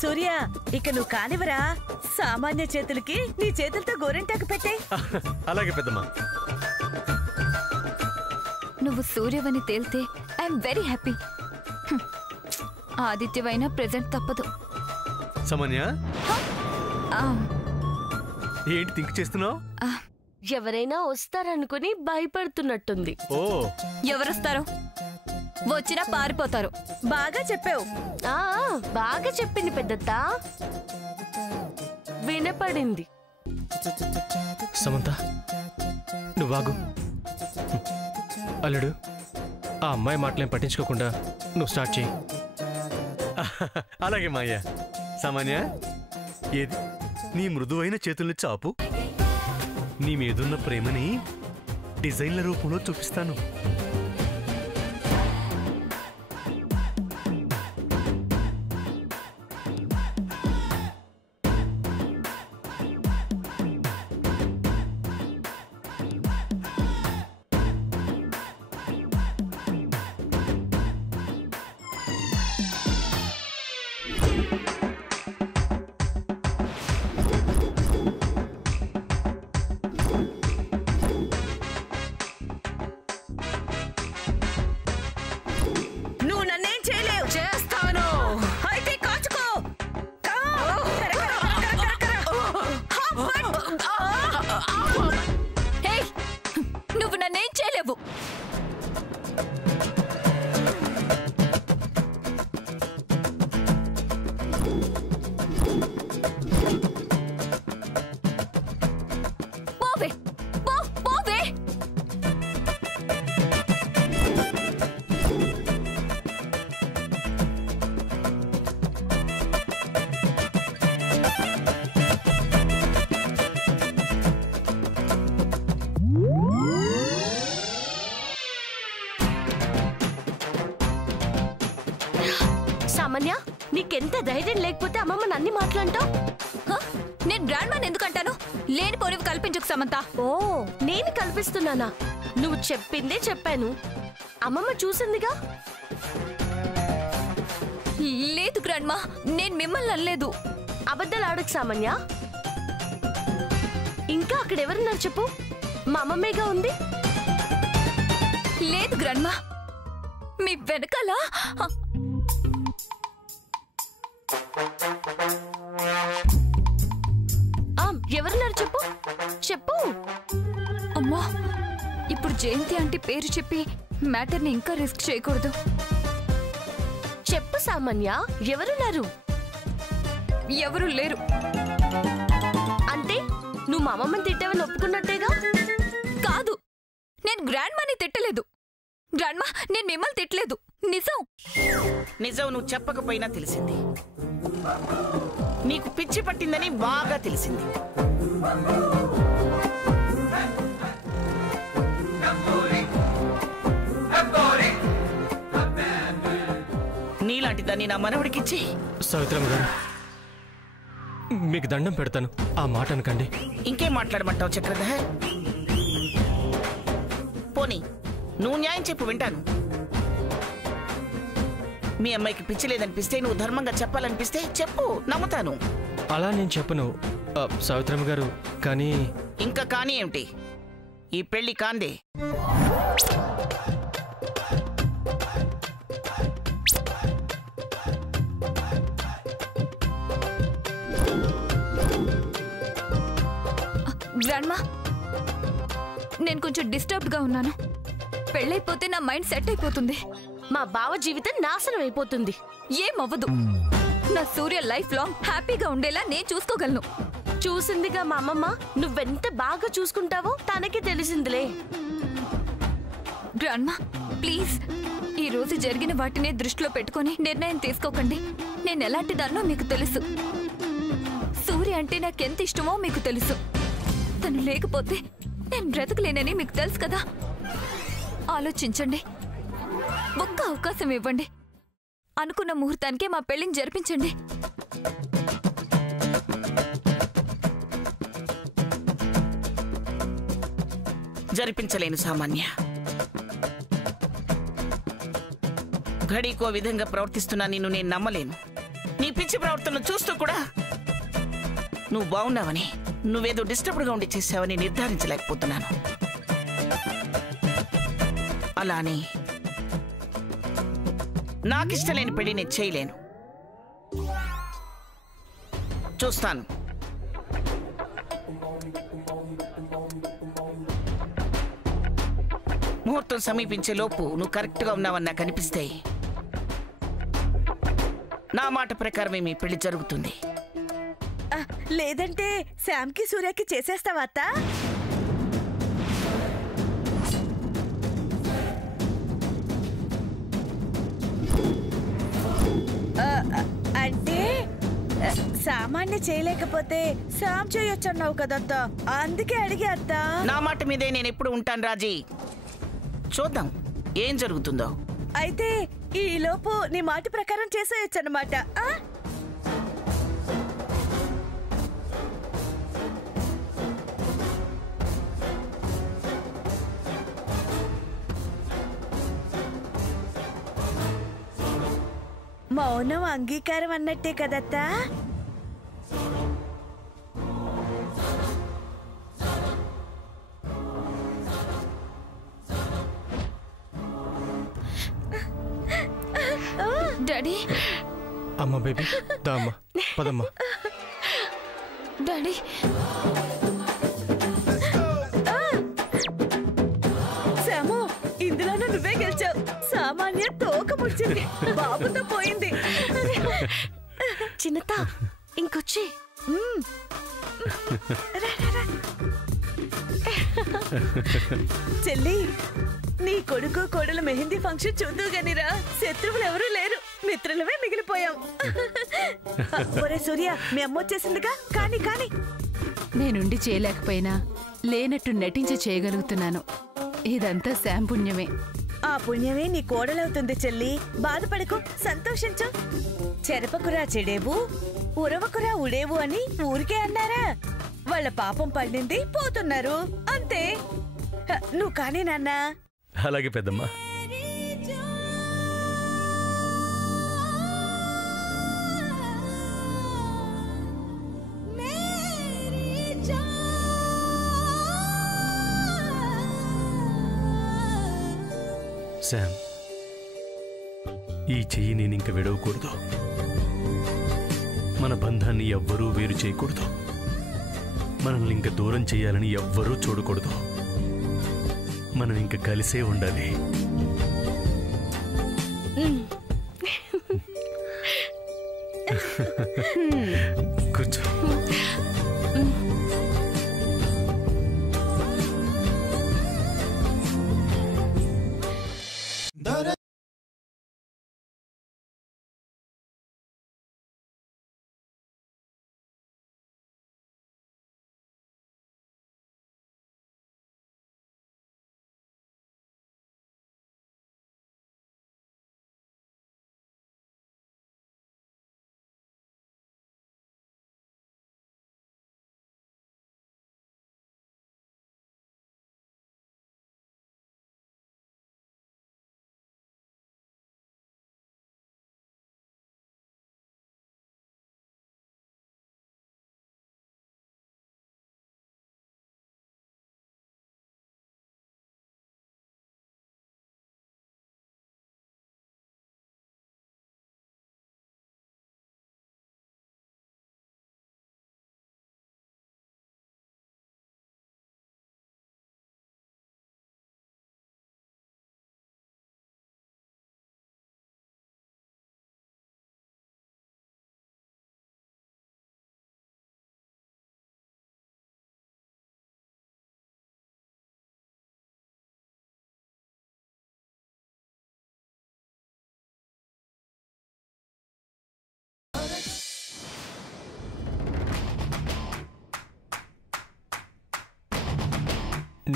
సూర్య ఇక నువ్వు కానివరా, సామాన్య చేతులకి నీ చేతులతో గోరింటాకు పెట్టే. అలాగే పెద్దమ్మా. నువ్వు సూర్యవని తేల్తే ఐఎమ్ వెరీ హ్యాపీ. ఆదిత్యవైన ప్రెజెంట్ తప్పదు. సామాన్య ఏంటి థింక్ చేస్తున్నావు? ఎవరైనా వస్తారనుకుని భయపడుతున్నట్టుంది. ఓ ఎవరొస్తారు? వచ్చినా పారిపోతారు. బాగా చెప్పావు. బాగా చెప్పింది పెద్దత్త, వినపడింది. సమంత నువ్వు బాగు. అల్లుడు ఆ అమ్మాయి మాటలేం పట్టించుకోకుండా నువ్వు స్టార్ట్ చేయి. అలాగే మాయ. సామాన్య ఏది నీ మృదువైన చేతుల్ని చాపు. నీ మీదున్న ప్రేమని డిజైన్ల రూపంలో చూపిస్తాను. సామాన్య, నీకెంత ధైర్యం లేకపోతే అమ్మమ్మ నన్ని మాట్లాంటావు? నేను గ్రాండ్ మాన్ ఎందుకంటాను? లేని పోనివి కల్పించుకు సమంత. ఓ నేను కల్పిస్తున్నానా? నువ్వు చెప్పిందే చెప్పాను. అమ్మమ్మ చూసిందిగా. లేదు గ్రాండ్ మా, నేను మిమ్మల్ని అనలేదు. అబద్ధాలు ఆడకు సామాన్య. ఇంకా అక్కడెవరున్నారు చెప్పు? మా అమ్మమ్మేగా ఉంది. లేదు గ్రాండ్ మా, మీ వెనకాల ఎవరున్నారు చెప్పు చెప్పు. అమ్మా, ఇప్పుడు జయంతి ఆంటీ పేరు చెప్పి మ్యాటర్ని ఇంకా రిస్క్ చేయకూడదు. చెప్పు సామాన్య, ఎవరున్నారు? ఎవరు లేరు. అంటే నువ్వు మా అమ్మమ్మని తిట్టావని ఒప్పుకున్నట్టేగా? కాదు, నేను గ్రాండ్ మాని తిట్టలేదు. గ్రాండ్ మా, నేను మిమ్మల్ని తిట్టలేదు. నిజం నిజం నువ్వు చెప్పకపోయినా తెలిసింది. నీకు పిచ్చి పట్టిందని బాగా తెలిసింది. నీలాంటి దాన్ని నా మనవడికిచ్చి. సావిత్రమ్మ గారు, మీకు దండం పెడతాను, ఆ మాట అనకండి. ఇంకేం మాట్లాడమంటావు చక్రధర్? పోనీ నువ్వు న్యాయం చెప్పు, వింటాను. మీ అమ్మాయికి పిచ్చి లేదనిపిస్తే, నువ్వు ధర్మంగా చెప్పాలనిపిస్తే చెప్పు, నమ్ముతాను. అలా నేను చెప్పను సావిత్రమ్మ గారు. కానీ ఇంకా కానీ ఏమిటి? ఈ పెళ్లి కాందే. గ్రాండ్ మా, నేను కొంచెం డిస్టర్బ్డ్ గా ఉన్నాను. పెళ్ళైపోతే నా మైండ్ సెట్ అయిపోతుంది. మా బావ జీవితం నాశనం అయిపోతుంది. ఏమవ్వదు. నా సూర్య లైఫ్ లాంగ్ హ్యాపీగా ఉండేలా నేను చూసుకోగలను. చూసిందిగా మా అమ్మమ్మ. నువ్వెంత బాగా చూసుకుంటావో తనకి తెలిసిందిలే. గ్రాండ్ మా, ప్లీజ్ ఈ రోజు జరిగిన వాటినే దృష్టిలో పెట్టుకొని నిర్ణయం తీసుకోకండి. నేను ఎలాంటి దాన్నో మీకు తెలుసు. సూర్య అంటే నాకెంత ఇష్టమో మీకు తెలుసు. తను లేకపోతే నేను బ్రతకలేనని మీకు తెలుసు కదా. ఆలోచించండి. ఒక్క అవకాశం ఇవ్వండి. అనుకున్న ముహూర్తానికే మా పెళ్లిని జరిపించండి. జరిపించలేను సామాన్య. ఘడికో విధంగా ప్రవర్తిస్తున్నా నిన్ను నేను నమ్మలేను. నీ పిచ్చి ప్రవర్తన చూస్తూ కూడా నువ్వు బాగున్నావని, నువ్వేదో డిస్టర్బ్డ్గా ఉండి చేసావని నిర్ధారించలేకపోతున్నాను. అలానే నాకిష్టం లేని పెళ్లి నేను చేయలేను. చూస్తాను. ముహూర్తం సమీపించే లోపు నువ్వు కరెక్ట్గా ఉన్నావని నాకు అనిపిస్తే నా మాట ప్రకారమే మీ పెళ్లి జరుగుతుంది. లేదంటే శామ్కి సూర్యకి చేసేస్తావా అత్త? అంటే సామాన్య చేయలేకపోతే శామ్ చేయొచ్చన్నావు కదత్త, అందుకే అడిగే అత్త. నా మాట మీదే నేను ఎప్పుడు ఉంటాను రాజీ. చూద్దాం ఏం జరుగుతుందో. అయితే ఈ లోపు నీ మాట ప్రకారం చేసేయచ్చు అన్నమాట. మౌనం అంగీకారం అన్నట్టే కదత్తా. డాడీ. అమ్మ బేబీ దా అమ్మ, పదమ్మా. డాడీ శాము, ఇందులోనూ నువ్వే గెలిచావు. సామాన్య తోక ముడిచింది, బాబుతో పోయింది. చిన్నత ఇంకొచ్చి చెల్లి, నీ కొడుకు కోడలు మెహందీ ఫంక్షన్ చూద్దు గానిరా. శత్రువులు ఎవరూ లేరు, మిత్రులమే మిగిలిపోయాం. ఒరే సూర్య, మీ అమ్మ వచ్చేసిందిగా, కానీ కానీ. నేనుండి చేయలేకపోయినా లేనట్టు నటించి చేయగలుగుతున్నాను. ఇదంతా శామ్ పుణ్యమే. ఆ పుణ్యమే నీ కోడలవుతుంది చెల్లి. బాధపడకు, సంతోషించు. చెరపకురా చెడేవు, ఉరవకురా ఉడేవు అని ఊరికే అన్నారా? వాళ్ళ పాపం పండింది, పోతున్నారు అంతే. నువ్వు కానీ నాన్న. అలాగే పెద్దమ్మా. శామ్, ఈ చెయ్యి నేనింక విడవకూడదు. మన బంధాన్ని ఎవ్వరూ వేరు చేయకూడదు. మనల్ని ఇంక దూరం చేయాలని ఎవ్వరూ చూడకూడదు. మనం ఇంక కలిసే ఉండాలి. కూర్చో.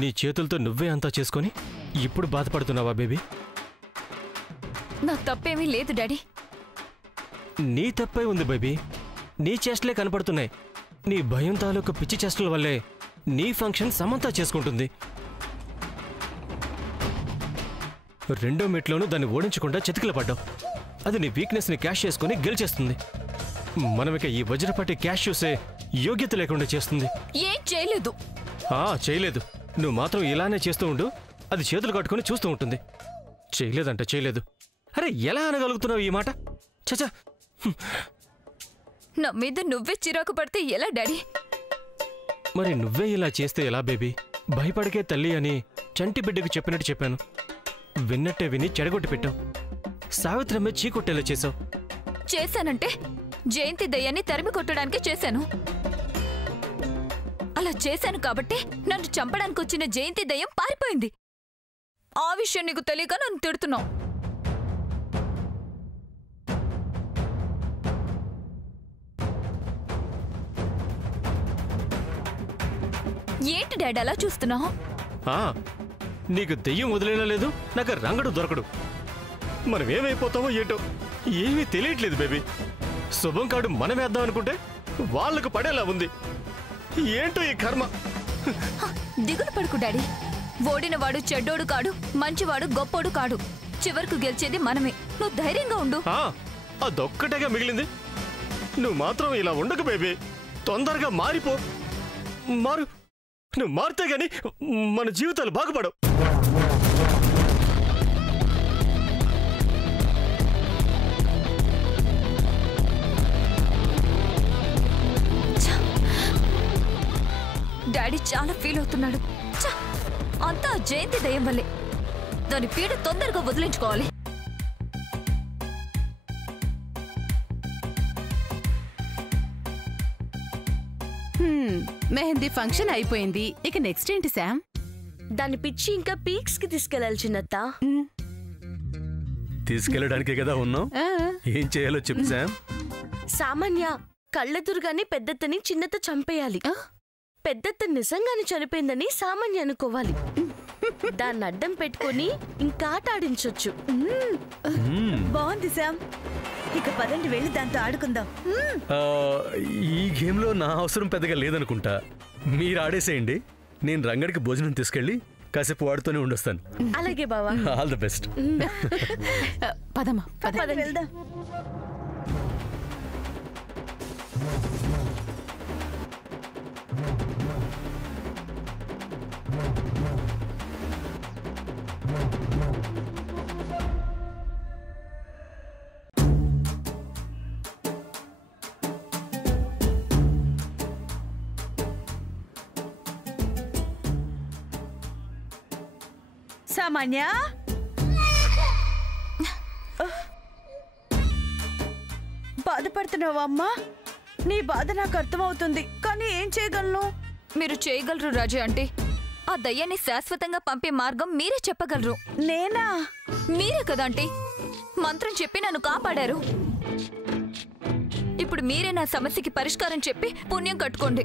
నీ చేతులతో నువ్వే అంతా చేసుకొని ఇప్పుడు బాధపడుతున్నావా బేబీ? నా తప్పేమీ లేదు డాడీ. నీ తప్పే ఉంది బేబీ. నీ చేష్టలే కనపడుతున్నాయి. నీ భయం తాలూకు పిచ్చి చేష్టల వల్లే నీ ఫంక్షన్ సమంతా చేసుకుంటుంది. రెండో మెట్లోనూ దాన్ని ఓడించకుండా చితికిల పడ్డావు. అది నీ వీక్నెస్ని క్యాష్ చేసుకుని గెలిచేస్తుంది. మనమిక ఈ వజ్రపాటి క్యాష్ చూసే యోగ్యత లేకుండా చేస్తుంది. ఏం చేయలేదు. చేయలేదు. నువ్వు మాత్రం ఇలానే చేస్తూ ఉండు, అది చేతులు కట్టుకుని చూస్తూ ఉంటుంది. చేయలేదంట చేయలేదు. అరే ఎలా అనగలుగుతున్నావు ఈ మాట? చచా, నా మీద నువ్వే చిరాకు పడితే ఎలా డాడీ? మరి నువ్వే ఇలా చేస్తే ఎలా బేబీ? భయపడికే తల్లి అని చంటి బిడ్డకు చెప్పినట్టు చెప్పాను. విన్నట్టే విని చెడగొట్టి పెట్టావు. సావిత్రమ్మే చీకొట్టేలా చేశావు. చేశానంటే జయంతి దయ్యాన్ని తరిమి కొట్టడానికి చేశాను. అలా చేశాను కాబట్టి నన్ను చంపడానికి వచ్చిన జయంతి దయ్యం పారిపోయింది. ఆ విషయం నీకు తెలియక నన్ను తిడుతున్నావు. ఏంటి డాడీ అలా చూస్తున్నావు? నీకు దెయ్యం వదిలేనా లేదు, నాకు రంగడు దొరకడు. మనం ఏమైపోతామో ఏంటో ఏమీ తెలియట్లేదు బేబీ. శుభం కాడు మనం వేద్దాం అనుకుంటే వాళ్ళకు పడేలా ఉంది. ఏంటో ఈ కర్మ. దిగులు పడుకు డాడీ. ఓడినవాడు చెడ్డోడు కాడు, మంచివాడు గొప్పోడు కాడు. చివరకు గెలిచేది మనమే. నువ్వు ధైర్యంగా ఉండు. అదొక్కటేగా మిగిలింది. నువ్వు మాత్రం ఇలా ఉండకు బేబీ. తొందరగా మారిపో. మారు. నువ్వు మారితే గాని మన జీవితాలు బాగుపడవు. డాడీ చాలా ఫీల్ అవుతున్నాడు. అంతా జయంతి దయ్యం వల్లే. దాని పీడ తొందరగా వదిలించుకోవాలి. మెహందీ ఫంక్షన్ అయిపోయింది. ఇక నెక్స్ట్ ఏంటి శామ్? దాని పిచ్చి ఇంకా పీక్స్ కి తీసుకెళ్లాలి చిన్నత్త. తీసుకెళ్ళడానికే కదా ఉన్నాం. ఏం చేయాలో చెప్పు శామ్. సామాన్య కళ్ళెదురుగానే పెద్దత్తని చిన్నత్త చంపేయాలి. పెద్దత్త నిజంగానే చనిపోయిందని సామాన్య అనుకోవాలి. దాన్ని అడ్డం పెట్టుకుని ఇంకా ఆట ఆడించొచ్చు. బాగుంది శామ్. ఇక పదండి వెళ్ళి దాంతో ఆడుకుందాం. ఈ గేమ్ లో నా అవసరం పెద్దగా లేదనుకుంటా. మీరు ఆడేసేయండి. నేను రంగడికి భోజనం తీసుకెళ్ళి కాసేపు వాడుతూనే ఉండొస్తాను. అలాగే బావా. All the best. పదమ్మా పదండి వెళ్దాం. సామాన్య, బాధపడుతున్నావా అమ్మా? నీ బాధ నాకు అర్థమవుతుంది, కానీ ఏం చేయగలను? మీరు చేయగలరు రాజు అంటే. ఆ దయ్యాన్ని శాశ్వతంగా పంపే మార్గం మీరే చెప్పగలరు. నేనా? మీరే కదా అంటే మంత్రం చెప్పి నన్ను కాపాడారు. ఇప్పుడు మీరే నా సమస్యకి పరిష్కారం చెప్పి పుణ్యం కట్టుకోండి.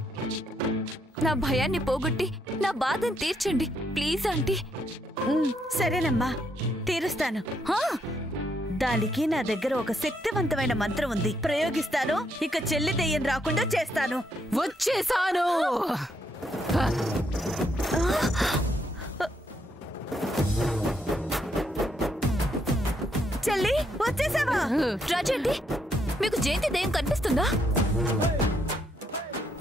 నా భయాన్ని పోగొట్టి నా బాధను తీర్చండి ప్లీజ్ ఆంటీ. సరేనమ్మా, తీరుస్తాను. దానికి నా దగ్గర ఒక శక్తివంతమైన మంత్రం ఉంది, ప్రయోగిస్తాను. ఇక చెల్లి దెయ్యం రాకుండా చేస్తాను. వచ్చేసాను. చెల్లి వచ్చేసావా? రాజండి, మీకు జయంతి దెయ్యం కనిపిస్తుందా?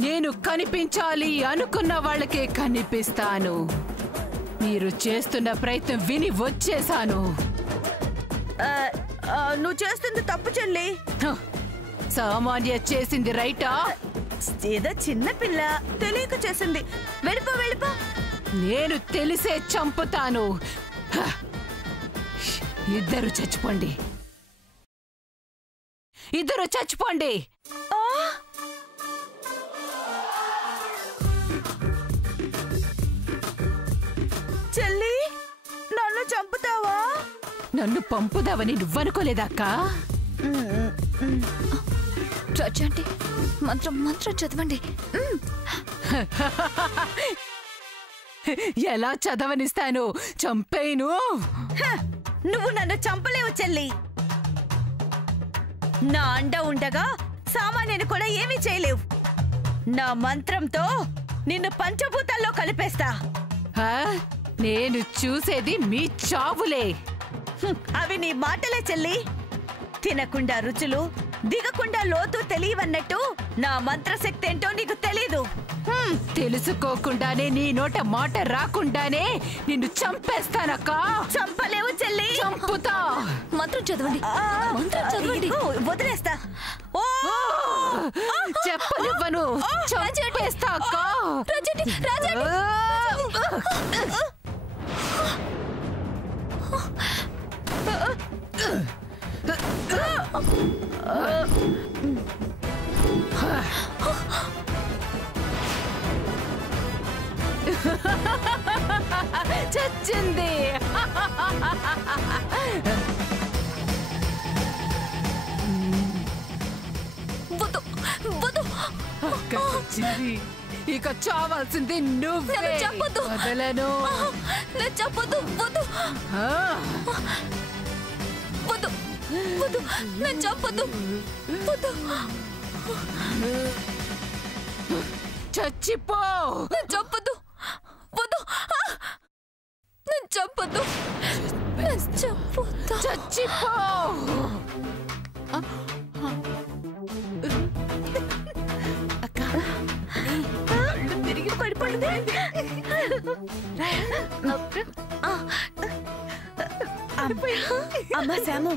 నేను కనిపించాలి అనుకున్న వాళ్ళకే కనిపిస్తాను. మీరు చేస్తున్న ప్రయత్నం విని వచ్చేసాను. నువ్వు చేస్తుంది తప్పు చెల్లి. సామాన్య చేసింది రైటా? ఏదో చిన్న పిల్ల తెలియక చేసింది. వెళ్ళిపో వెళ్ళిపో. నేను తెలిసే చంపుతాను. ఇద్దరు చచ్చిపోండి. ఇద్దరు చచ్చిపోండి. చెల్లి, నన్ను చంపుతావా? నన్ను పంపుదావని నువ్వనుకోలేదక్కా? రాజండి, మంత్రం మంత్రం చదవండి. ఎలా చదవనిస్తాను? చంపేను. నువ్వు నన్ను చంపలేవు చెల్లి. నా అండ ఉండగా సామాన్యుని కూడా ఏమీ చేయలేవు. నా మంత్రంతో నిన్ను పంచభూతాల్లో కలిపేస్తా. నేను చూసేది మీ చావులే. అవి నీ మాటలే చెల్లి. తినకుండా రుచులు, దిగకుండా లోతు తెలియవన్నట్టు నా మంత్రశక్తి ఏంటో నీకు తెలీదు. తెలుసుకోకుండానే నీ నోట మాట రాకుండానే నిన్ను చంపేస్తానక్క. చంపలేవు చెల్లి. చంపుతా. మంత్రం చదవండి, మంత్రం చదవండి. ఇదిగో, వదిలేస్తా. ఓ చెప్పనివ్వను. చంపేస్తా అక్క. చచ్చింది. వద్దు, వద్దు. అక్క చచ్చింది. ఇక చావాల్సింది నువ్వే. నన్ను చంపొద్దు. వదలను. నన్ను చంపొద్దు. వద్దు, వద్దు, వద్దు. నన్ను చంపొద్దు. వద్దు. చచ్చిపో. నన్ను చంపొద్దు. వద్దు. నన్ను చంపొద్దు. నన్ను చంపొద్దు. చచ్చిపో. తిరిగి పడిపోయింది. అమ్మా శాము,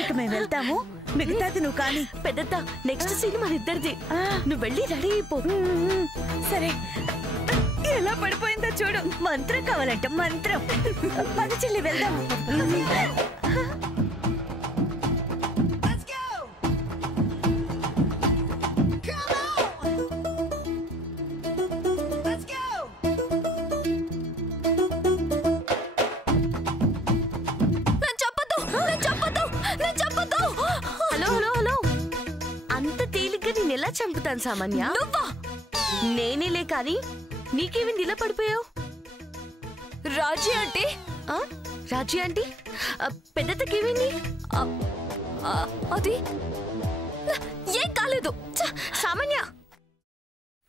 ఇక మేము వెళ్తాము. మిగతాది నువ్వు కానీ. పెద్దత్త నెక్స్ట్ సీన్ మన ఇద్దరిది. నువ్వు వెళ్ళి రెడీ అయిపో. సరే, ఎలా పడిపోయిందో చూడు. మంత్రం కావాలంట, మంత్రం. పద చెల్లి, వెళ్దాం. ఎలా చంపుతాను సామాన్య? నేనేలే కానీ నీకేమింది ఇలా పడిపోయావు? రాజీ అంటే రాజీ ఆంటీ పెద్దతకేమైంది? అది ఏం కాలేదు. సామాన్య,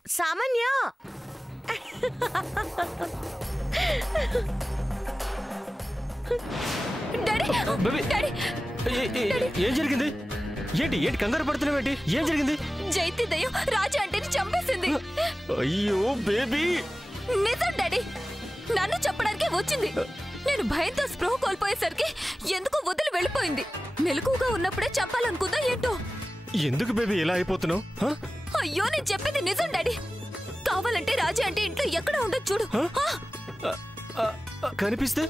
సామాన్య. డాడీ, డాడీ, ఏం జరిగింది? ఏంటి ఏంటి కంగారు పడుతున్నావేంటి? ఏం జరిగింది? జైతి దయ్యం రాజు అంటేని చంపేసింది. అయ్యో బేబీ. నిజం డాడీ, నన్ను చెప్పడానికి వచ్చింది. నేను భయంతో స్పృహ కోల్పోయేసరికి ఎందుకు వదిలి వెళ్ళిపోయింది. మెలకుగా ఉన్నప్పుడే చంపాలనుకుందా ఏంటో. ఎందుకు బేబీ ఇలా అయిపోతున్నావు? అయ్యో, నేను చెప్పింది నిజం డాడీ. కావాలంటే రాజు అంటే ఇంట్లో ఎక్కడ ఉండదు చూడు. కనిపిస్తే?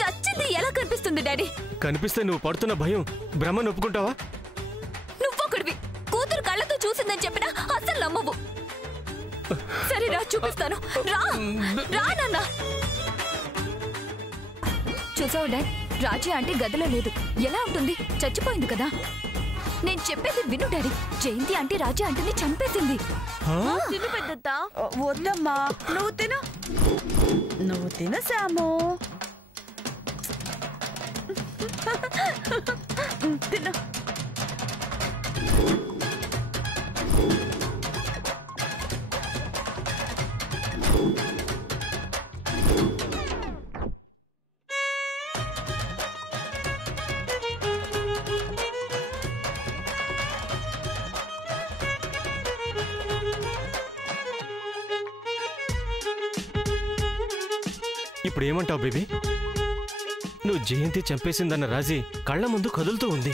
చచ్చింది ఎలా కనిపిస్తుంది డాడీ? కనిపిస్తే నువ్వు పడుతున్న భయం బ్రహ్మను ఒప్పుకుంటావా? నువ్వొకడివి. కూతురు కళ్ళతో చూసిందని చెప్పినా అస్సలు నమ్మవు. సరే రా, చూపిస్తాను. రా రా నాన్న. చూసావు డాడ్, రాజీ ఆంటీ గదిలో లేదు. ఎలా ఉంటుంది? చచ్చిపోయింది కదా. నేను చెప్పేది విను డాడీ. జయంతి ఆంటీ రాజీ ఆంటీని చంపేసింది. తిను పెద్దత్త. వద్దమ్మా, నువ్వు తిను. నువ్వు తిను శాము. తిను. ఇప్పుడు ఏమంటావు బేబీ? నువ్వు జయంతి చంపేసిందన్న రాజీ కళ్ళ ముందు కదులుతూ ఉంది.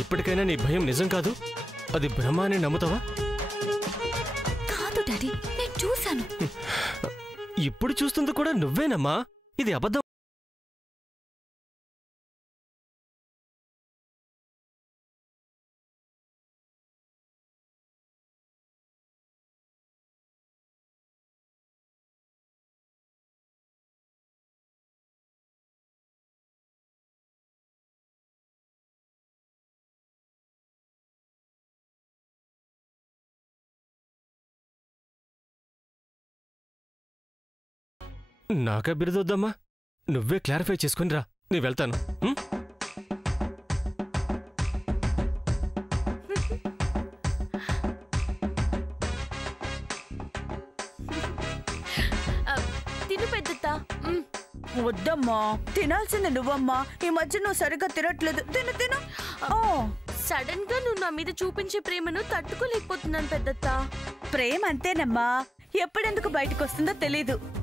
ఇప్పటికైనా నీ భయం నిజం కాదు, అది భ్రమ అని నమ్ముతావా? కాదు డాడీ, నేను చూశాను. ఇప్పుడు చూస్తుంది కూడా నువ్వేనమ్మా. ఇది అబద్ధం. నాకే బిరుదొద్దమ్మా. నువ్వే క్లారిఫై చేసుకుని రా. నీ వెళ్తాను. తిను పెద్దత్త. వద్దమ్మా, తినాల్సింది నువ్వమ్మా. ఈ మధ్య నువ్వు సరిగ్గా తినట్లేదు. తిను తిను. సడన్ గా నువ్వు నా మీద చూపించే ప్రేమను తట్టుకోలేకపోతున్నాను పెద్దత్త. ప్రేమ అంతేనమ్మా, ఎప్పుడెందుకు బయటకు వస్తుందో తెలీదు.